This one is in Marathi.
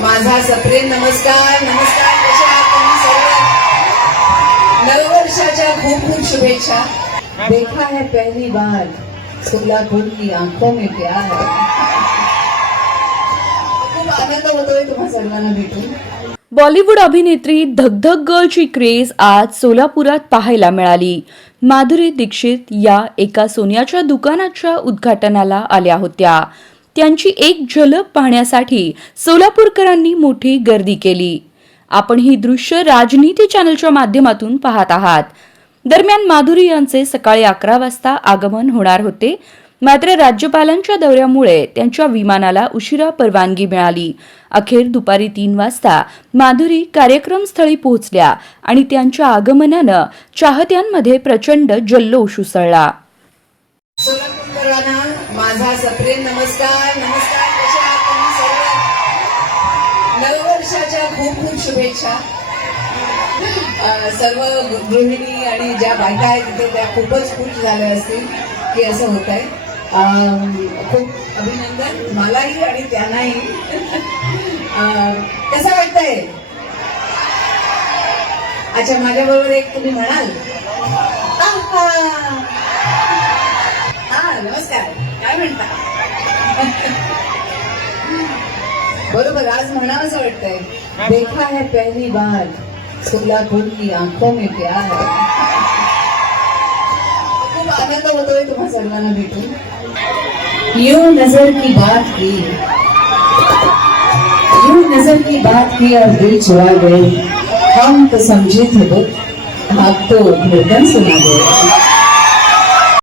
माझा सप्रेम नमस्कार. नमस्कार, कसे आहात तुम्ही सर्व? नववर्षाच्या खूप खूप शुभेच्छा. देखा है पहली बार सोलापूर की आंखों में प्यार. खूप आनंद होतोय तुम्हा सर्वांना भेटून. बॉलिवूड अभिनेत्री धगधग गर्लची क्रेज आज सोलापुरात पाहायला मिळाली. माधुरी दीक्षित या एका सोन्याच्या दुकानाच्या उद्घाटनाला आल्या होत्या. त्यांची एक झलक पाहण्यासाठी सोलापूरकरांनी मोठी गर्दी केली. आपण ही दृश्य राजनीती चॅनलच्या माध्यमातून पाहत आहात. दरम्यान माधुरी यांचे सकाळी 11 वाजता आगमन होणार होते. मात्र राज्यपालांच्या दौऱ्यामुळे त्यांच्या विमानाला उशिरा परवानगी मिळाली. अखेर दुपारी 3 वाजता माधुरी कार्यक्रमस्थळी पोहोचल्या आणि त्यांच्या आगमनानं चाहत्यांमध्ये प्रचंड जल्लोष उसळला. सोलापूरकरांना माझा सप्रेम नमस्कार. नमस्कार, कसे आहात तुम्ही सर्व? नववर्षाच्या खूप खूप शुभेच्छा. सर्व गृहिणी आणि ज्या बायका आहेत तिथे त्या खूपच खुश झाल्या असतील की असं होत आहे. खूप अभिनंदन मलाही आणि त्यांनाही. कसं वाटतंय? अच्छा, माझ्या बरोबर एक तुम्ही म्हणाल. नमस्कार, काय म्हणता? बरोबर, आज म्हणावंसं वाटतंय. देखा है पहली बार सोलापूर की आंखों में प्यार. खूप आनंद होतोय तुम्हा सर्वांना भेटून. यूं नजर की बात की और दिल चुरा गए. हम तो समझे थे वो, आप तो धड़कन सुना गए.